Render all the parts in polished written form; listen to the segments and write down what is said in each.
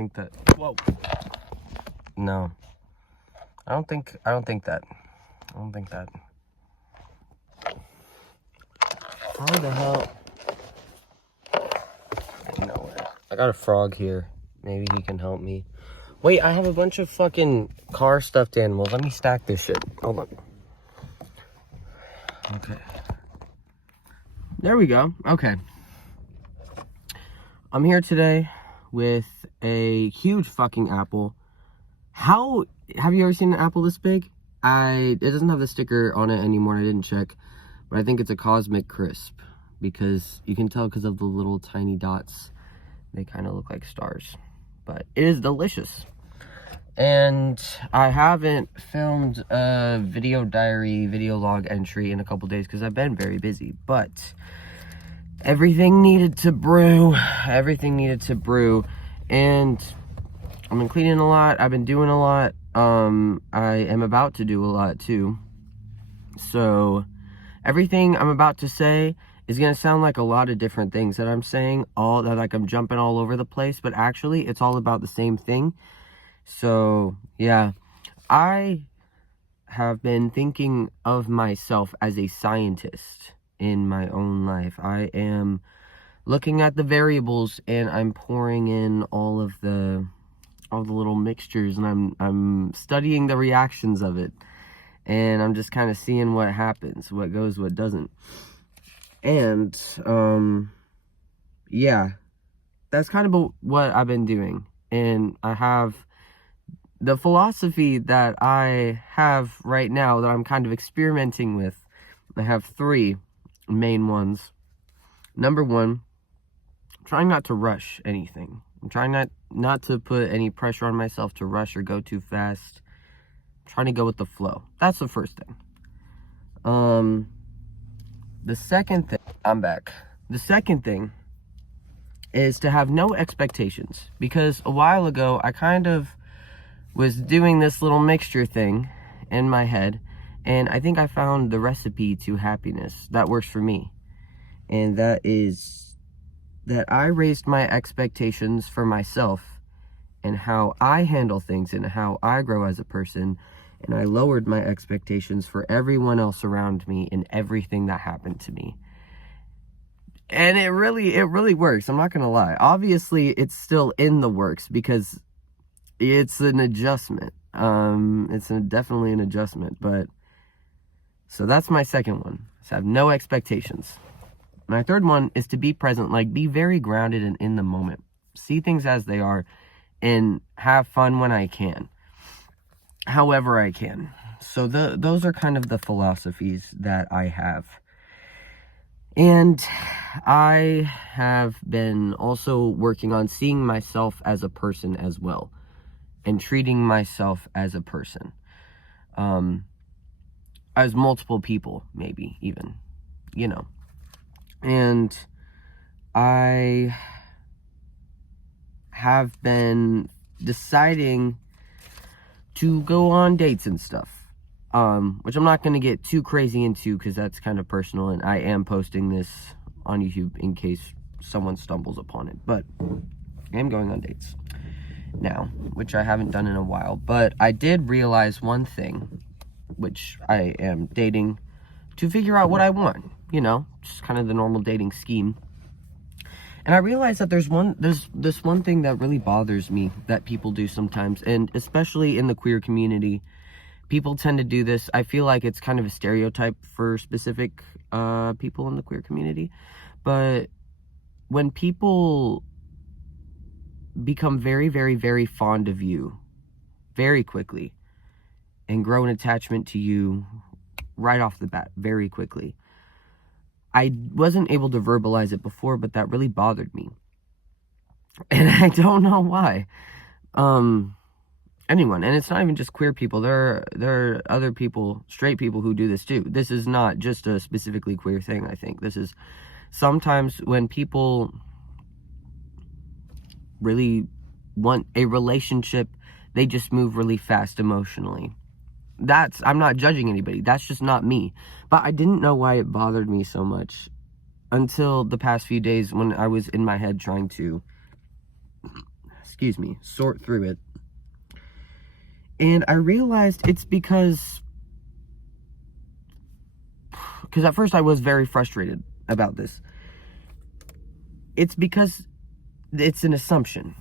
think that, whoa. No. I don't think that. I don't think that. How the hell? Nowhere. I got a frog here. Maybe he can help me. Wait, I have a bunch of fucking car stuffed animals. Let me stack this shit. Hold on. Okay. There we go. Okay. I'm here today with a huge fucking apple. How, have you ever seen an apple this big? It doesn't have the sticker on it anymore. I didn't check, but I think it's a Cosmic Crisp because you can tell because of the little tiny dots. They kind of look like stars, but it is delicious. And I haven't filmed a video log entry in a couple days because I've been very busy, but everything needed to brew, and I've been cleaning a lot, I've been doing a lot, I am about to do a lot too, so everything I'm about to say is going to sound like a lot of different things that I'm saying, like I'm jumping all over the place, but actually it's all about the same thing. So yeah, I have been thinking of myself as a scientist in my own life. I am looking at the variables and I'm pouring in all the little mixtures, and I'm studying the reactions of it, and I'm just kind of seeing what happens, what goes, what doesn't. And yeah, that's kind of what I've been doing. And I have the philosophy that I have right now that I'm kind of experimenting with. I have 3 main ones. Number 1, trying not to rush anything. I'm trying not to put any pressure on myself to rush or go too fast. I'm trying to go with the flow. That's the first thing. The second thing, I'm back. The second thing is to have no expectations, because a while ago I kind of was doing this little mixture thing in my head, and I think I found the recipe to happiness that works for me. And that is that I raised my expectations for myself and how I handle things and how I grow as a person, and I lowered my expectations for everyone else around me and everything that happened to me. And it really works. I'm not gonna lie. Obviously, it's still in the works because it's an adjustment. Definitely an adjustment. But so that's my second one. So have no expectations. My third one is to be present, like be very grounded and in the moment. See things as they are and have fun when I can. However I can. So those are kind of the philosophies that I have. And I have been also working on seeing myself as a person as well, and treating myself as a person, as multiple people, maybe even, and I have been deciding to go on dates and stuff, which I'm not going to get too crazy into because that's kind of personal, and I am posting this on YouTube in case someone stumbles upon it, but I am going on dates now, which I haven't done in a while. But I did realize one thing, which I am dating to figure out what I want, just kind of the normal dating scheme. And I realized that there's this one thing that really bothers me that people do sometimes, and especially in the queer community, people tend to do this. I feel like it's kind of a stereotype for specific people in the queer community, but when people become very, very, very fond of you very quickly and grow an attachment to you right off the bat very quickly. I wasn't able to verbalize it before, but that really bothered me. And I don't know why. Anyone, and it's not even just queer people. There are other people, straight people, who do this too. This is not just a specifically queer thing, I think. This is sometimes when people really want a relationship, they just move really fast emotionally. I'm not judging anybody. That's just not me. But I didn't know why it bothered me so much until the past few days when I was in my head trying to sort through it. And I realized it's because at first I was very frustrated about this. It's because it's an assumption.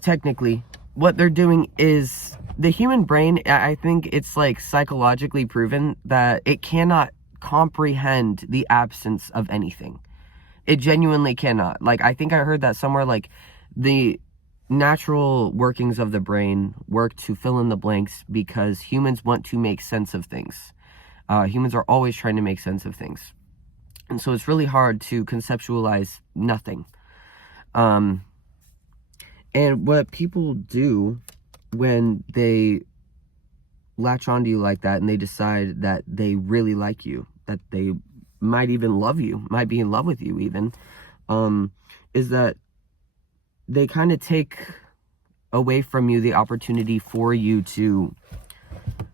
Technically, what they're doing is, the human brain, I think it's like psychologically proven that it cannot comprehend the absence of anything. It genuinely cannot. Like, I think I heard that somewhere, like, the natural workings of the brain work to fill in the blanks because humans want to make sense of things. Humans are always trying to make sense of things. And so it's really hard to conceptualize nothing. And what people do when they latch onto you like that and they decide that they really like you, that they might even love you, might be in love with you even, is that they kind of take away from you the opportunity for you to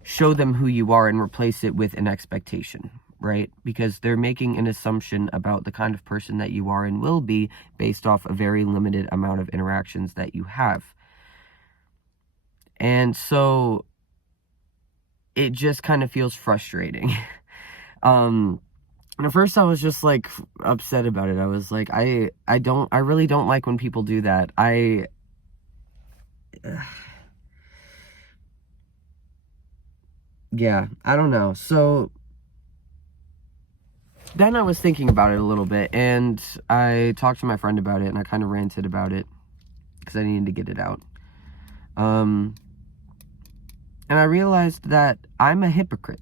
show them who you are and replace it with an expectation, right? Because they're making an assumption about the kind of person that you are and will be based off a very limited amount of interactions that you have. And so it just kind of feels frustrating. And at first I was just like upset about it. I was like, I really don't like when people do that. Yeah, I don't know. So then I was thinking about it a little bit, and I talked to my friend about it, and I kind of ranted about it because I needed to get it out. And I realized that I'm a hypocrite.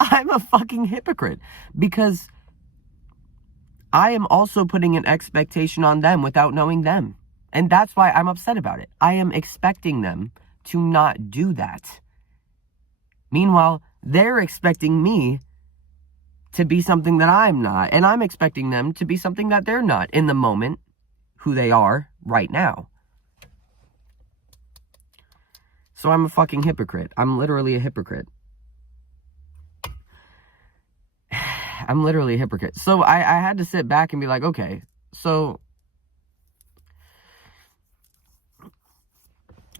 I'm a fucking hypocrite because I am also putting an expectation on them without knowing them. And that's why I'm upset about it. I am expecting them to not do that. Meanwhile, they're expecting me to be something that I'm not, and I'm expecting them to be something that they're not in the moment, who they are right now. So I'm a fucking hypocrite. I'm literally a hypocrite. I'm literally a hypocrite. So I had to sit back and be like, okay, so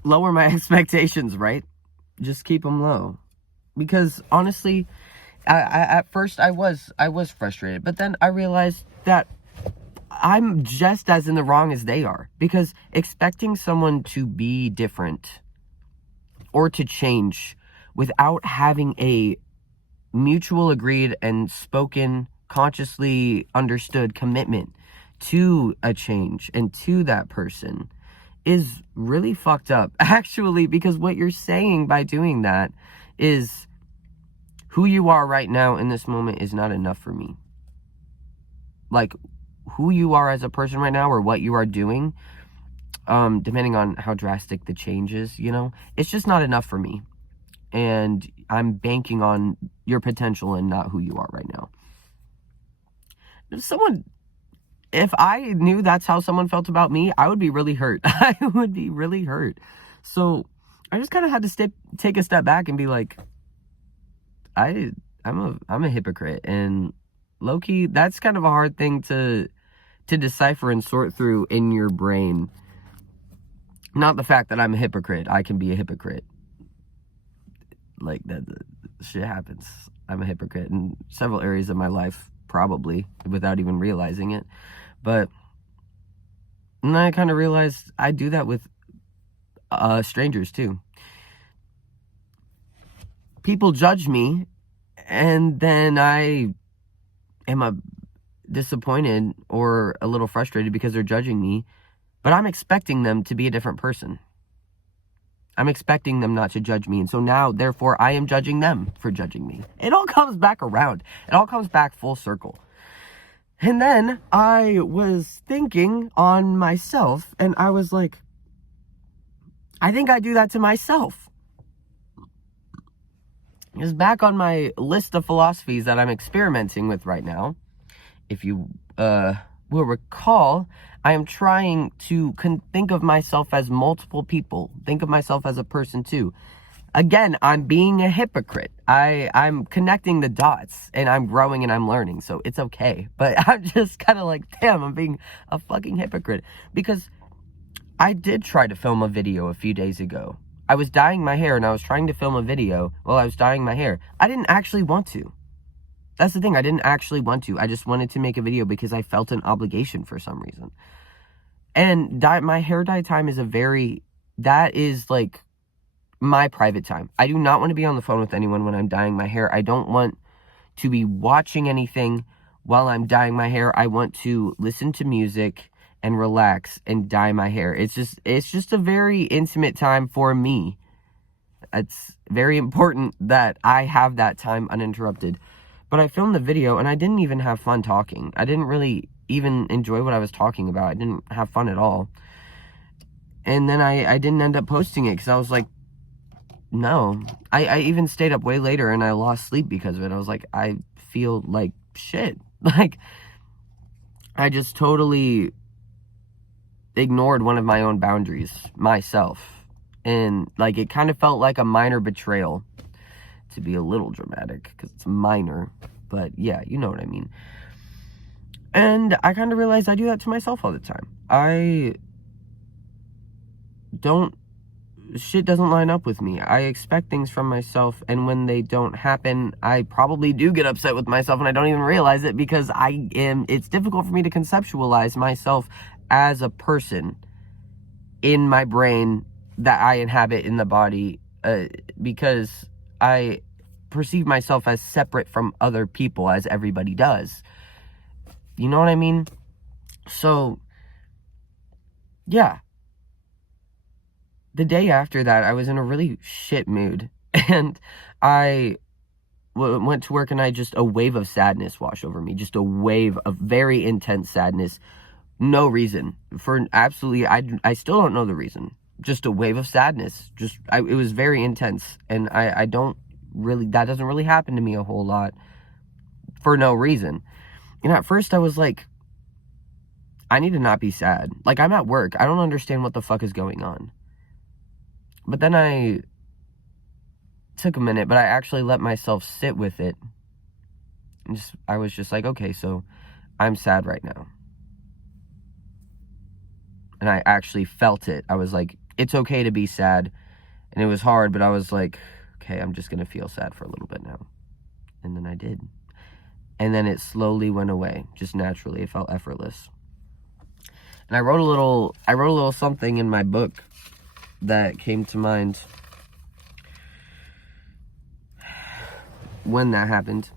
lower my expectations, right? Just keep them low. Because honestly, at first I was frustrated, but then I realized that I'm just as in the wrong as they are, because expecting someone to be different or to change without having a mutual agreed and spoken, consciously understood commitment to a change and to that person is really fucked up, actually, because what you're saying by doing that is, who you are right now in this moment is not enough for me. Like, who you are as a person right now, or what you are doing, depending on how drastic the change is, you know, it's just not enough for me. And I'm banking on your potential and not who you are right now. If I knew that's how someone felt about me, I would be really hurt. I would be really hurt. So I just kind of had to take a step back and be like, I'm a hypocrite, and low-key, that's kind of a hard thing to decipher and sort through in your brain. Not the fact that I'm a hypocrite. I can be a hypocrite. Like, that shit happens. I'm a hypocrite in several areas of my life, probably, without even realizing it. But then I kind of realized I do that with strangers too. People judge me, and then I am disappointed or a little frustrated because they're judging me, but I'm expecting them to be a different person. I'm expecting them not to judge me, and so now, therefore, I am judging them for judging me. It all comes back around. It all comes back full circle. And then I was thinking on myself, and I was like, I think I do that to myself. Is back on my list of philosophies that I'm experimenting with right now. If you will recall, I am trying to think of myself as multiple people. Think of myself as a person too. Again, I'm being a hypocrite. I'm connecting the dots, and I'm growing and I'm learning, so it's okay. But I'm just kind of like, damn, I'm being a fucking hypocrite. Because I did try to film a video a few days ago. I was dyeing my hair and I was trying to film a video while I was dyeing my hair. I didn't actually want to. That's the thing, I didn't actually want to. I just wanted to make a video because I felt an obligation for some reason. And my hair dye time is that is like my private time. I do not want to be on the phone with anyone when I'm dyeing my hair. I don't want to be watching anything while I'm dyeing my hair. I want to listen to music and relax and dye my hair. It's just a very intimate time for me. It's very important that I have that time uninterrupted. But I filmed the video and I didn't even have fun talking. I didn't really even enjoy what I was talking about. I didn't have fun at all. And then I didn't end up posting it because I was like, no. I even stayed up way later and I lost sleep because of it. I was like, I feel like shit. Like, I just totally ignored one of my own boundaries, myself. And, like, it kind of felt like a minor betrayal, to be a little dramatic, because it's minor. But, yeah, you know what I mean. And I kind of realized I do that to myself all the time. Shit doesn't line up with me. I expect things from myself, and when they don't happen, I probably do get upset with myself, and I don't even realize it because it's difficult for me to conceptualize myself as a person in my brain that I inhabit in the body, because I perceive myself as separate from other people, as everybody does. You know what I mean? So, yeah. The day after that, I was in a really shit mood, and I went to work, and a wave of sadness washed over me, just a wave of very intense sadness, no reason, I still don't know the reason, just a wave of sadness, it was very intense, and that doesn't really happen to me a whole lot, for no reason. And at first, I was like, I need to not be sad, like, I'm at work, I don't understand what the fuck is going on. But then I took a minute, but I actually let myself sit with it. And I was just like, okay, so I'm sad right now. And I actually felt it. I was like, it's okay to be sad. And it was hard, but I was like, okay, I'm just going to feel sad for a little bit now. And then I did. And then it slowly went away, just naturally. It felt effortless. And I wrote a little something in my book that came to mind when that happened.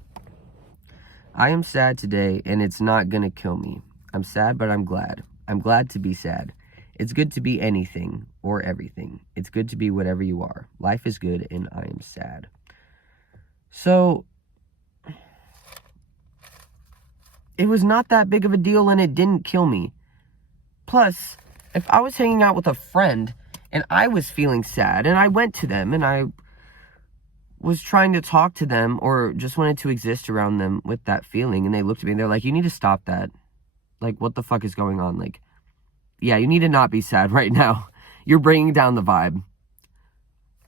I am sad today, and it's not gonna kill me. I'm sad, but I'm glad. I'm glad to be sad. It's good to be anything or everything. It's good to be whatever you are. Life is good, and I am sad. So, it was not that big of a deal, and it didn't kill me. Plus, if I was hanging out with a friend and I was feeling sad, and I went to them, and I was trying to talk to them, or just wanted to exist around them with that feeling, and they looked at me, and they're like, you need to stop that. Like, what the fuck is going on? Like, yeah, you need to not be sad right now. You're bringing down the vibe.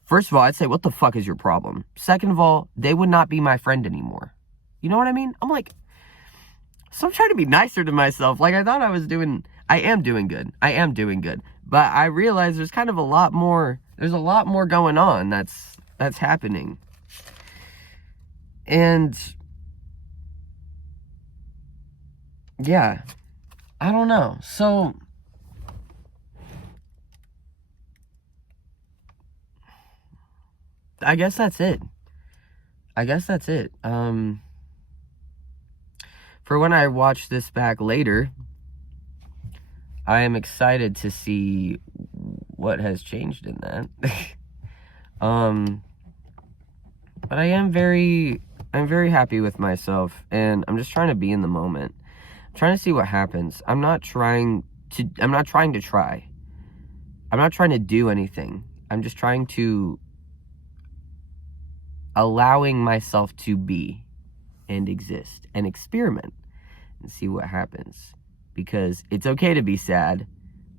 First of all, I'd say, what the fuck is your problem? Second of all, they would not be my friend anymore. You know what I mean? I'm like, so I'm trying to be nicer to myself. Like, I thought I am doing good. I am doing good. But I realize there's kind of a lot more going on that's happening. And yeah, I don't know. So I guess that's it. For when I watch this back later, I am excited to see what has changed in that. But I'm very happy with myself, and I'm just trying to be in the moment. I'm trying to see what happens. I'm not trying to try. I'm not trying to do anything. I'm just trying to allowing myself to be and exist and experiment and see what happens. Because it's okay to be sad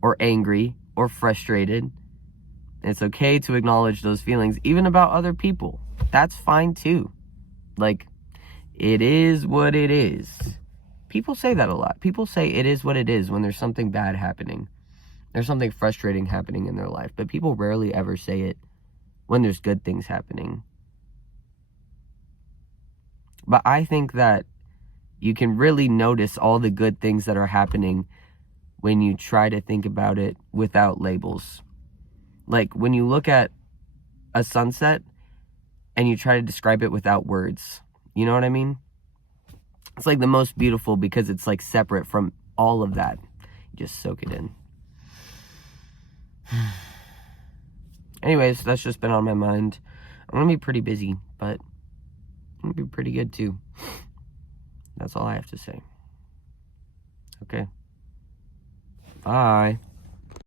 or angry or frustrated. It's okay to acknowledge those feelings, even about other people. That's fine too. Like, it is what it is. People say that a lot. People say it is what it is when there's something bad happening. there's something frustrating happening in their life, but people rarely ever say it when there's good things happening. But I think that you can really notice all the good things that are happening when you try to think about it without labels. Like when you look at a sunset and you try to describe it without words. You know what I mean? It's like the most beautiful because it's like separate from all of that. You just soak it in. Anyways, that's just been on my mind. I'm gonna be pretty busy, but I'm gonna be pretty good too. That's all I have to say. Okay. Bye.